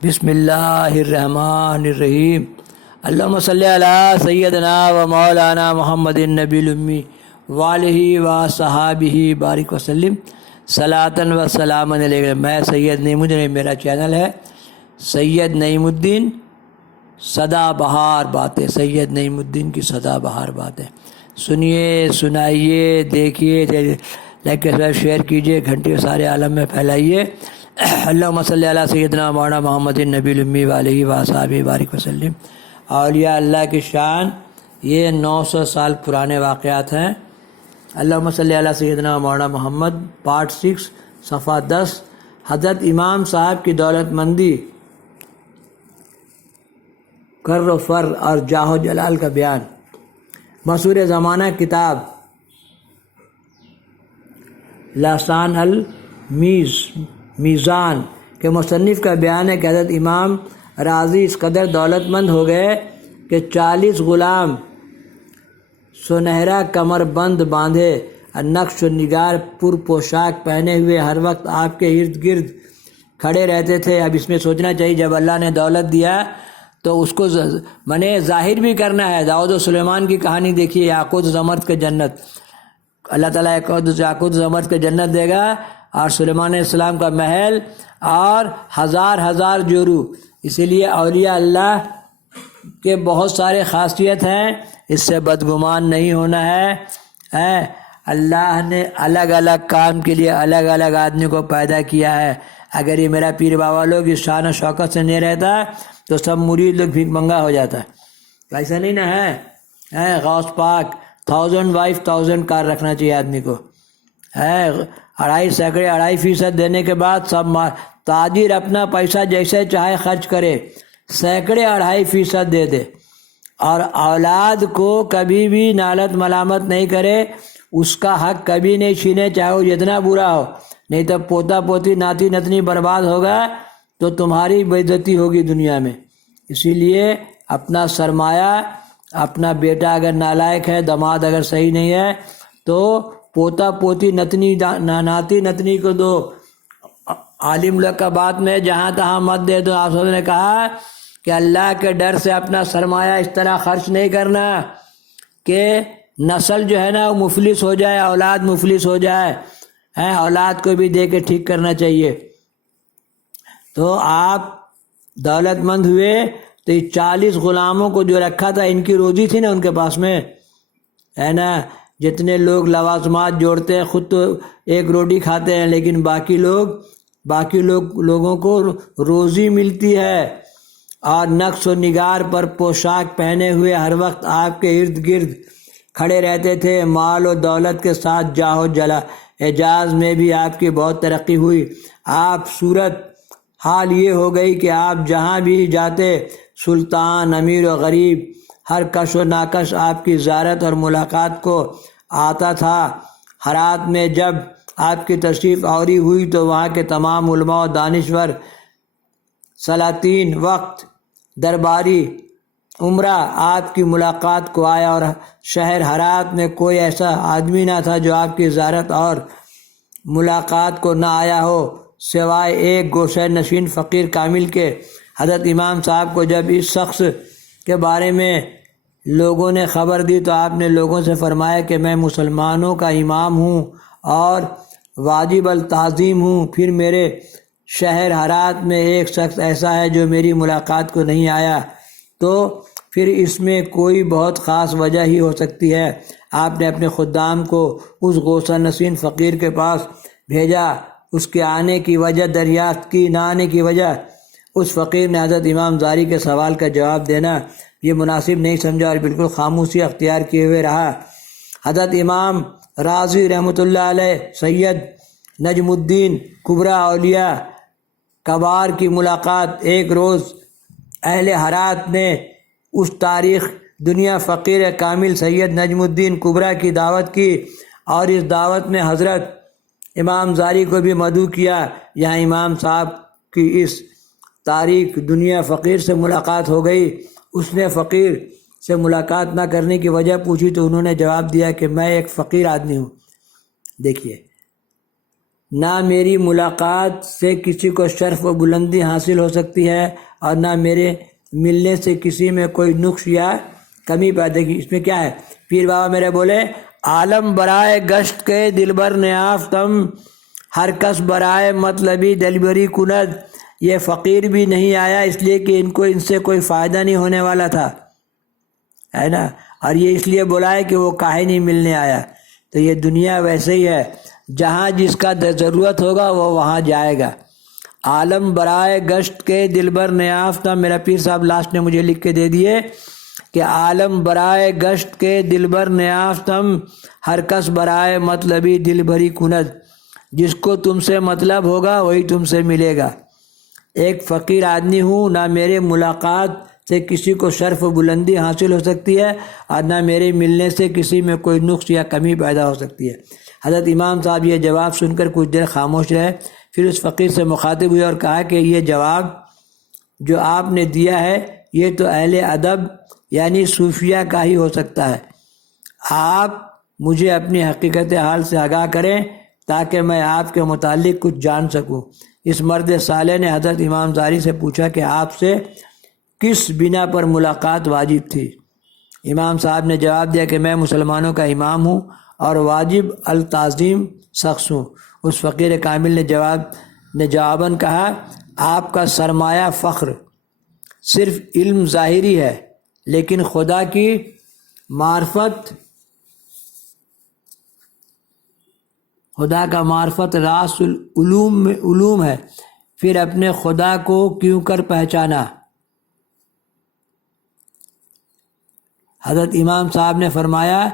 بسم اللہ الرحمن الرحیم۔ اللہم صلی علی سیدنا و مولانا محمد النبی الامی وآلہ و صحابہ بارک وسلم صلاۃ و سلام علیہ۔ میں سید نعیم الدین، میرا چینل ہے سید نعیم الدین سدا بہار باتیں، سید نعیم الدین کی سدا بہار باتیں۔ سنیے، سنائیے، دیکھیے، لائک شیئر کیجیے، گھنٹے سارے عالم میں پھیلائیے۔ اللہم صلی علی سیدنا مولانا محمد النبی الامی وآلہ و صحابہ بارک وسلم۔ اولیاء اللہ کی شان، یہ 900 سال پرانے واقعات ہیں۔ اللہم صلی علی سیدنا مولانا محمد، پارٹ 6، صفحہ 10۔ حضرت امام صاحب کی دولت مندی، کر و فر اور جاہ و جلال کا بیان۔ مشہور زمانہ کتاب لسان میزان کے مصنف کا بیان ہے کہ حضرت امام راضی اس قدر دولت مند ہو گئے کہ 40 غلام سنہرا کمر بند باندھے اور نقش و نگار پر پوشاک پہنے ہوئے ہر وقت آپ کے ارد گرد کھڑے رہتے تھے۔ اب اس میں سوچنا چاہیے، جب اللہ نے دولت دیا تو اس کو ظاہر بھی کرنا ہے۔ داؤد و سلیمان کی کہانی دیکھیے، یاقوت و زمرد کے جنت، اللہ تعالیٰ یاقوت و زمرد کے جنت دے گا، اور سلیمان علیہ السلام کا محل اور ہزار جورو۔ اسی لیے اولیاء اللہ کے بہت سارے خاصیت ہیں، اس سے بدگمان نہیں ہونا ہے۔ اللہ نے الگ الگ کام کے لیے الگ الگ آدمی کو پیدا کیا ہے۔ اگر یہ میرا پیر بابا لوگ اس شان و شوکت سے نہیں رہتا تو سب مرید لوگ بھیک منگا ہو جاتا ہے۔ ایسا نہیں نا ہے۔ غوث پاک 1000 وائف 1000 کار رکھنا چاہیے آدمی کو، ہے 2.5% دینے کے بعد سب تاجر اپنا پیسہ جیسے چاہے خرچ کرے، 2.5% دے دے، اور اولاد کو کبھی بھی نالت ملامت نہیں کرے، اس کا حق کبھی نہیں چھینے، چاہے وہ جتنا برا ہو، نہیں تو پوتا پوتی ناتی نتنی برباد ہوگا تو تمہاری بے عزتی ہوگی دنیا میں۔ اسی لیے اپنا سرمایہ، اپنا بیٹا اگر نالائق ہے، دماد اگر صحیح نہیں ہے تو پوتا پوتی نتنی ناتی نتنی کو دو۔ عالم لوگ کا بات میں جہاں تہاں مت دے دو۔ آپ سب نے کہا کہ اللہ کے ڈر سے اپنا سرمایہ اس طرح خرچ نہیں کرنا کہ نسل جو ہے نا وہ مفلس ہو جائے، اولاد مفلس ہو جائے، اولاد کو بھی دے کے ٹھیک کرنا چاہیے۔ تو آپ دولت مند ہوئے تو یہ 40 غلاموں کو جو رکھا تھا، ان کی روزی تھی نا ان کے پاس میں، ہے نا۔ جتنے لوگ لوازمات جوڑتے ہیں، خود تو ایک روٹی کھاتے ہیں، لیکن باقی لوگوں کو روزی ملتی ہے، اور نقش و نگار پر پوشاک پہنے ہوئے ہر وقت آپ کے ارد گرد کھڑے رہتے تھے۔ مال و دولت کے ساتھ جاہ و جلال، اعجاز میں بھی آپ کی بہت ترقی ہوئی۔ آپ صورت حال یہ ہو گئی کہ آپ جہاں بھی جاتے، سلطان، امیر و غریب، ہر کش و ناکش آپ کی زیارت اور ملاقات کو آتا تھا۔ ہرات میں جب آپ کی تشریف آوری ہوئی تو وہاں کے تمام علماء و دانشور، سلاطین وقت، درباری، عمرہ آپ کی ملاقات کو آیا، اور شہر ہرات میں کوئی ایسا آدمی نہ تھا جو آپ کی زیارت اور ملاقات کو نہ آیا ہو، سوائے ایک گوشہ نشین فقیر کامل کے۔ حضرت امام صاحب کو جب اس شخص کے بارے میں لوگوں نے خبر دی تو آپ نے لوگوں سے فرمایا کہ میں مسلمانوں کا امام ہوں اور واجب التعظیم ہوں، پھر میرے شہر ہرات میں ایک شخص ایسا ہے جو میری ملاقات کو نہیں آیا، تو پھر اس میں کوئی بہت خاص وجہ ہی ہو سکتی ہے۔ آپ نے اپنے خدام کو اس غوثہ نشین فقیر کے پاس بھیجا، اس کے آنے کی وجہ دریافت کی، نہ آنے کی وجہ۔ اس فقیر نے حضرت امام زاری کے سوال کا جواب دینا یہ مناسب نہیں سمجھا اور بالکل خاموشی اختیار کیے ہوئے رہا۔ حضرت امام راضی رحمۃ اللہ علیہ سید نجم الدین کبریٰ اولیاء کبار کی ملاقات ایک روز اہل ہرات نے اس تاریخ دنیا فقیر کامل سید نجم الدین کبریٰ کی دعوت کی، اور اس دعوت میں حضرت امام زاری کو بھی مدعو کیا۔ یہاں امام صاحب کی اس تاریخ دنیا فقیر سے ملاقات ہو گئی۔ اس نے فقیر سے ملاقات نہ کرنے کی وجہ پوچھی تو انہوں نے جواب دیا کہ میں ایک فقیر آدمی ہوں۔ دیکھیے نہ میری ملاقات سے کسی کو شرف و بلندی حاصل ہو سکتی ہے اور نہ میرے ملنے سے کسی میں کوئی نقص یا کمی پیدا کی۔ اس میں کیا ہے؟ پیر بابا میرے بولے عالم برائے گشت کے دلبر نیافتم، ہر کس برائے مطلبی دلبری کند۔ یہ فقیر بھی نہیں آیا اس لیے کہ ان سے کوئی فائدہ نہیں ہونے والا تھا، ہے نا، اور یہ اس لیے بولا ہے کہ وہ کاہے نہیں ملنے آیا۔ تو یہ دنیا ویسے ہی ہے، جہاں جس کا ضرورت ہوگا وہ وہاں جائے گا۔ عالم برائے گشت کے دلبر نیافتہ، میرا پیر صاحب لاسٹ نے مجھے لکھ کے دے دیے کہ عالم برائے گشت کے دلبر نیافتم، ہر کس برائے مطلبی دل بھری کند۔ جس کو تم سے مطلب ہوگا وہی تم سے ملے گا۔ ایک فقیر آدمی ہوں، نہ میرے ملاقات سے کسی کو شرف و بلندی حاصل ہو سکتی ہے اور نہ میرے ملنے سے کسی میں کوئی نقص یا کمی پیدا ہو سکتی ہے۔ حضرت امام صاحب یہ جواب سن کر کچھ دیر خاموش رہے، پھر اس فقیر سے مخاطب ہوئے اور کہا کہ یہ جواب جو آپ نے دیا ہے یہ تو اہل ادب یعنی صوفیہ کا ہی ہو سکتا ہے۔ آپ مجھے اپنی حقیقت حال سے آگاہ کریں تاکہ میں آپ کے متعلق کچھ جان سکوں۔ اس مرد صالح نے حضرت امام زاری سے پوچھا کہ آپ سے کس بنا پر ملاقات واجب تھی؟ امام صاحب نے جواب دیا کہ میں مسلمانوں کا امام ہوں اور واجب التعظیم شخص ہوں۔ اس فقیر کامل نے جواباً کہا آپ کا سرمایہ فخر صرف علم ظاہری ہے، لیکن خدا کی معرفت، خدا کا معرفت راس علوم ہے، پھر اپنے خدا کو کیوں کر پہچانا؟ حضرت امام صاحب نے فرمایا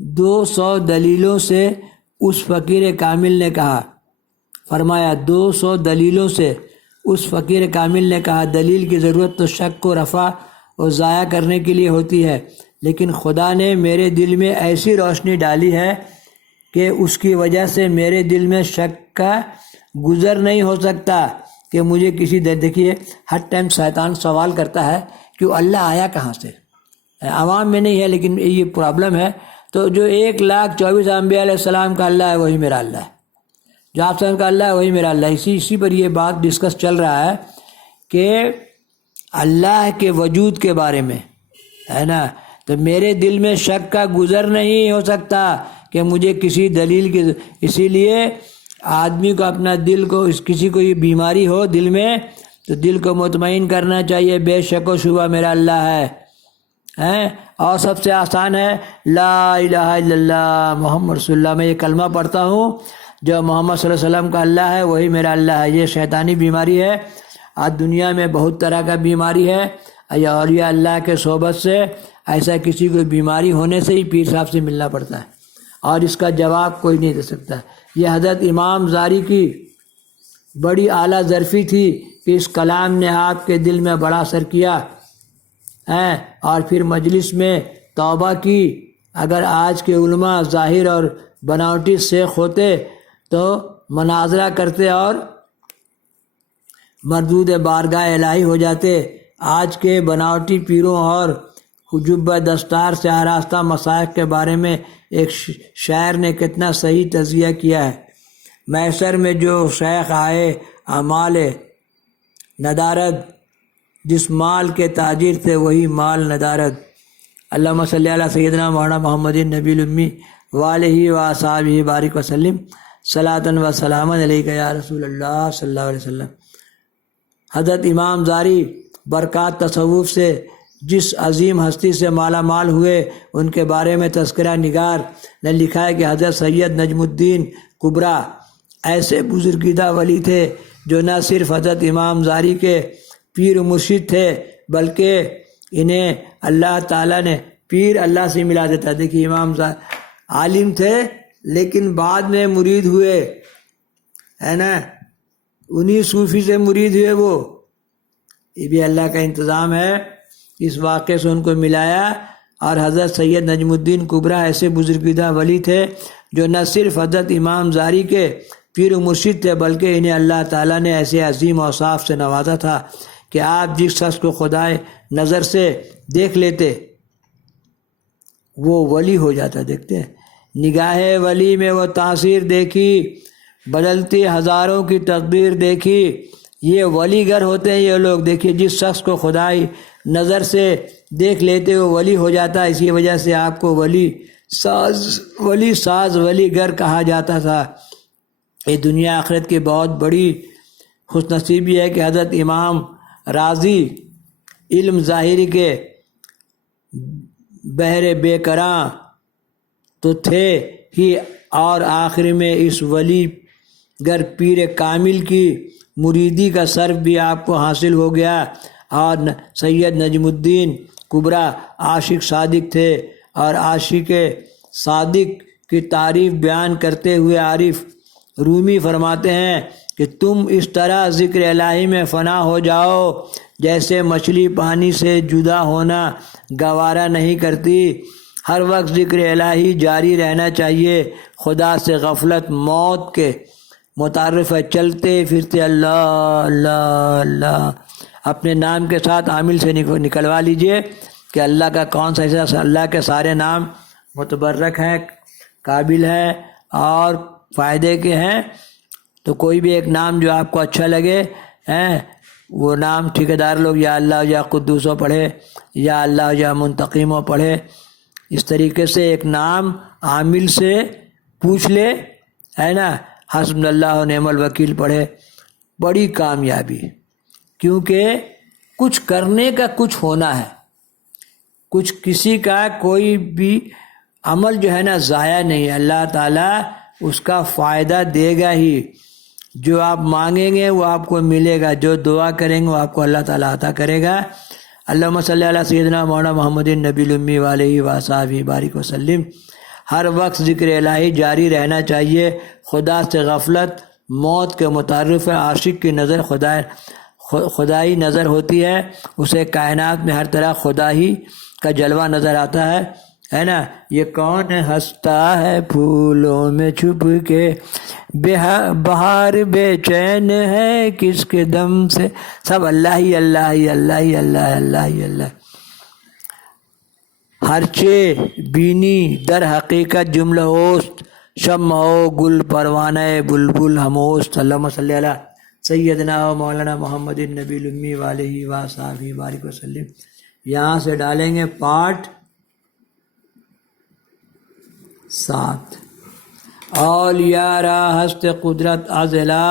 200 دلیلوں سے اس فقیر کامل نے کہا، 200 دلیلوں سے اس فقیر کامل نے کہا دلیل کی ضرورت تو شک کو رفع اور ضائع کرنے کے لیے ہوتی ہے، لیکن خدا نے میرے دل میں ایسی روشنی ڈالی ہے کہ اس کی وجہ سے میرے دل میں شک کا گزر نہیں ہو سکتا کہ مجھے کسی دیکھیے ہر ٹائم شیطان سوال کرتا ہے کہ اللہ آیا کہاں سے؟ عوام میں نہیں ہے لیکن یہ پرابلم ہے۔ تو جو 1,24,000 انبیاء علیہ السلام کا اللہ ہے وہی میرا اللہ ہے، جو آپ سب کا اللہ ہے وہی میرا اللہ ہے۔ اسی پر یہ بات ڈسکس چل رہا ہے کہ اللہ کے وجود کے بارے میں، ہے نا، تو میرے دل میں شک کا گزر نہیں ہو سکتا کہ مجھے کسی دلیل کی، اسی لیے آدمی کو اپنا دل کو، کسی کو یہ بیماری ہو دل میں تو دل کو مطمئن کرنا چاہیے بے شک و شبہ میرا اللہ ہے، اور سب سے آسان ہے لا الہ الا اللہ محمد رسول اللہ۔ میں یہ کلمہ پڑھتا ہوں، جو محمد صلی اللہ علیہ وسلم کا اللہ ہے وہی میرا اللہ ہے۔ یہ شیطانی بیماری ہے، آج دنیا میں بہت طرح کا بیماری ہے، یا اولیاء اللہ کے صحبت سے ایسا کسی کو بیماری ہونے سے ہی پیر صاحب سے ملنا پڑتا ہے، اور اس کا جواب کوئی نہیں دے سکتا۔ یہ حضرت امام زاری کی بڑی اعلیٰ ظرفی تھی کہ اس کلام نے آپ کے دل میں بڑا اثر کیا ہے، اور پھر مجلس میں توبہ کی۔ اگر آج کے علماء ظاہر اور بناوٹی شیخ ہوتے تو مناظرہ کرتے اور مردود بارگاہ الہی ہو جاتے۔ آج کے بناوٹی پیروں اور جبہ دستار سے آراستہ مشائخ کے بارے میں ایک شاعر نے کتنا صحیح تجزیہ کیا ہے۔ میسر میں جو شیخ آئے اعمال ندارت، جس مال کے تاجر تھے وہی مال ندارت۔ اللہم صلی علی سیدنا مولانا محمد نبی الامی وآلہ وصحبہ بارک وسلم صلاۃ و سلام علیک یا رسول اللہ صلی اللہ علیہ وسلم۔ حضرت امام زاری برکات تصوف سے جس عظیم ہستی سے مالا مال ہوئے ان کے بارے میں تذکرہ نگار نے لکھا ہے کہ حضرت سید نجم الدین کبریٰ ایسے بزرگیدہ ولی تھے جو نہ صرف حضرت امام زاری کے پیر و مرشد تھے بلکہ انہیں اللہ تعالیٰ نے پیر اللہ سے ملا دیتا۔ دیکھیے امام زاری عالم تھے لیکن بعد میں مرید ہوئے، ہے نا، انہی صوفی سے مرید ہوئے وہ، یہ بھی اللہ کا انتظام ہے۔ اس واقعے سے ان کو ملایا، اور حضرت سید نجم الدین کبریٰ ایسے بزرگیدہ ولی تھے جو نہ صرف حضرت امام زاری کے پیر و مرشد تھے بلکہ انہیں اللہ تعالیٰ نے ایسے عظیم اوصاف سے نوازا تھا کہ آپ جس شخص کو خدائے نظر سے دیکھ لیتے وہ ولی ہو جاتا۔ دیکھتے ہیں نگاہ ولی میں وہ تاثیر دیکھی، بدلتی ہزاروں کی تقدیر دیکھی۔ یہ ولی گر ہوتے ہیں یہ لوگ۔ دیکھیے جس شخص کو خدائی نظر سے دیکھ لیتے وہ ولی ہو جاتا ہے، اسی وجہ سے آپ کو ولی ساز ولی گر کہا جاتا تھا۔ یہ دنیا آخرت کی بہت بڑی خوش نصیبی ہے کہ حضرت امام رازی علم ظاہری کے بحر بے کراں تو تھے ہی، اور آخر میں اس ولی گر پیر کامل کی مریدی کا صرف بھی آپ کو حاصل ہو گیا۔ اور سید نجم الدین کبریٰ عاشق صادق تھے، اور عاشق صادق کی تعریف بیان کرتے ہوئے عارف رومی فرماتے ہیں کہ تم اس طرح ذکر الہی میں فنا ہو جاؤ جیسے مچھلی پانی سے جدا ہونا گوارا نہیں کرتی۔ ہر وقت ذکر الہی جاری رہنا چاہیے۔ خدا سے غفلت موت کے متعارف ہے، چلتے پھرتے اللہ اللہ اللہ اپنے نام کے ساتھ عامل سے نکلوا لیجئے کہ اللہ کا کون سا ایسا، اللہ کے سارے نام متبرک ہیں، قابل ہیں اور فائدے کے ہیں۔ تو کوئی بھی ایک نام جو آپ کو اچھا لگے وہ نام ٹھیکیدار لوگ یا اللہ یا قدوسو پڑھے، یا اللہ یا منتقیمو پڑھے۔ اس طریقے سے ایک نام عامل سے پوچھ لے، ہے نا، حسبنا اللہ و نعم الوکیل پڑھے، بڑی کامیابی۔ کیونکہ کچھ کرنے کا کچھ ہونا ہے، کچھ کسی کا کوئی بھی عمل جو ہے نا ضائع نہیں ہے، اللہ تعالیٰ اس کا فائدہ دے گا ہی۔ جو آپ مانگیں گے وہ آپ کو ملے گا، جو دعا کریں گے وہ آپ کو اللہ تعالیٰ عطا کرے گا۔ اللہم صلی علی سیدنا مولانا محمد النبی الامی وآلہ وصحبہ بارک وسلم۔ ہر وقت ذکر الہی جاری رہنا چاہیے۔ خدا سے غفلت موت کے متعارف ہے۔ عاشق کی نظر خدائی نظر ہوتی ہے، اسے کائنات میں ہر طرح خدا ہی کا جلوہ نظر آتا ہے نا۔ یہ کون ہنستا ہے پھولوں میں چھپ کے، بہار بے چین ہے کس کے دم سے، سب اللہ ہی اللہ ہی اللہ ہی اللہ اللہ ہی اللہ۔ ہرچے بینی در حقیقت جملہ اوست، شمع و گل پروانہ بلبل ہموست۔ اللہم صلی علی سیدنا و مولانا محمد النبی الامی وآلہ وصحبہ بارک وسلم۔ یہاں سے ڈالیں گے پارٹ 7۔ اولیاء را ہست قدرت ازلا،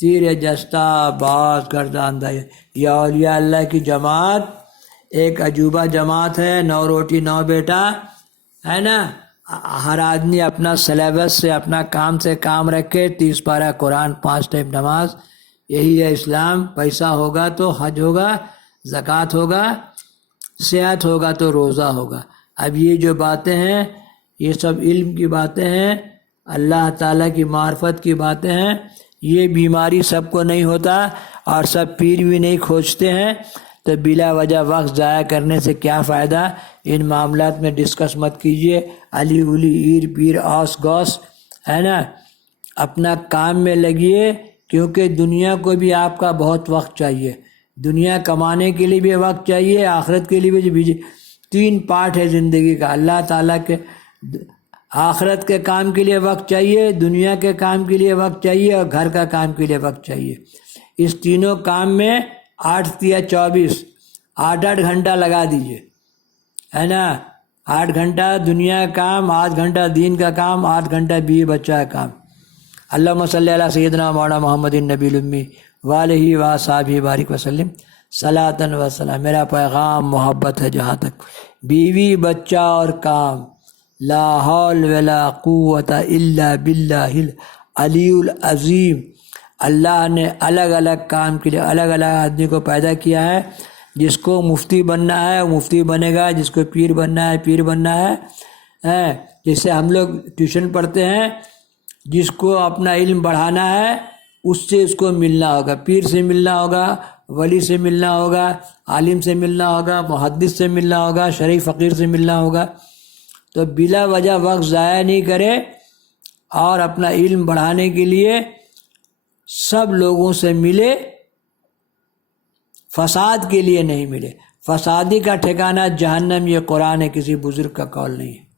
تیر جستہ باز گرداندہ۔ یہ اولیاء اللہ کی جماعت ایک عجوبہ جماعت ہے، 9 روٹی 9 بیٹا، ہے نا۔ ہر آدمی اپنا سلیبس سے اپنا کام سے کام رکھے، 30 پارہ قرآن، 5 ٹائم نماز، یہی ہے اسلام۔ پیسہ ہوگا تو حج ہوگا، زکوٰۃ ہوگا، صحت ہوگا تو روزہ ہوگا۔ اب یہ جو باتیں ہیں یہ سب علم کی باتیں ہیں، اللہ تعالیٰ کی معرفت کی باتیں ہیں۔ یہ بیماری سب کو نہیں ہوتا اور سب پیر بھی نہیں کھوجتے ہیں، تو بلا وجہ وقت ضائع کرنے سے کیا فائدہ۔ ان معاملات میں ڈسکس مت کیجیے، علی ولی ایر پیر اوس گوس، ہے نا۔ اپنا کام میں لگیے، کیونکہ دنیا کو بھی آپ کا بہت وقت چاہیے۔ دنیا کمانے کے لیے بھی وقت چاہیے، آخرت کے لیے بھی۔ 3 پارٹ ہے زندگی کا، اللہ تعالیٰ کے آخرت کے کام کے لیے وقت چاہیے، دنیا کے کام کے لیے وقت چاہیے، اور گھر کا کام کے لیے وقت چاہیے۔ اس تینوں کام میں 8 یا 24 8 گھنٹہ لگا دیجیے، ہے نا۔ 8 گھنٹہ دنیا کا کام، 8 گھنٹہ دین کا کام، 8 گھنٹہ بیوی بچہ کا کام۔ اللہم صلی علی سیدنا مولانا محمد النبی الامی وآلہ وصحبہ بارک وسلم۔ صلاۃ و سلام۔ میرا پیغام محبت ہے جہاں تک، بیوی بچہ اور کام، لا حول ولا قوت الا باللہ العلی العظیم۔ اللہ نے الگ الگ کام کے لیے الگ الگ آدمی کو پیدا کیا ہے۔ جس کو مفتی بننا ہے وہ مفتی بنے گا، جس کو پیر بننا ہے پیر بننا ہے۔ جیسے ہم لوگ ٹیوشن پڑھتے ہیں، جس کو اپنا علم بڑھانا ہے اس سے اس کو ملنا ہوگا، پیر سے ملنا ہوگا، ولی سے ملنا ہوگا، عالم سے ملنا ہوگا، محدث سے ملنا ہوگا، شریف فقیر سے ملنا ہوگا۔ تو بلا وجہ وقت ضائع نہیں کرے، اور اپنا علم بڑھانے کے لیے سب لوگوں سے ملے، فساد کے لیے نہیں ملے۔ فسادی کا ٹھکانہ جہنم، یہ قرآن ہے، کسی بزرگ کا قول نہیں ہے۔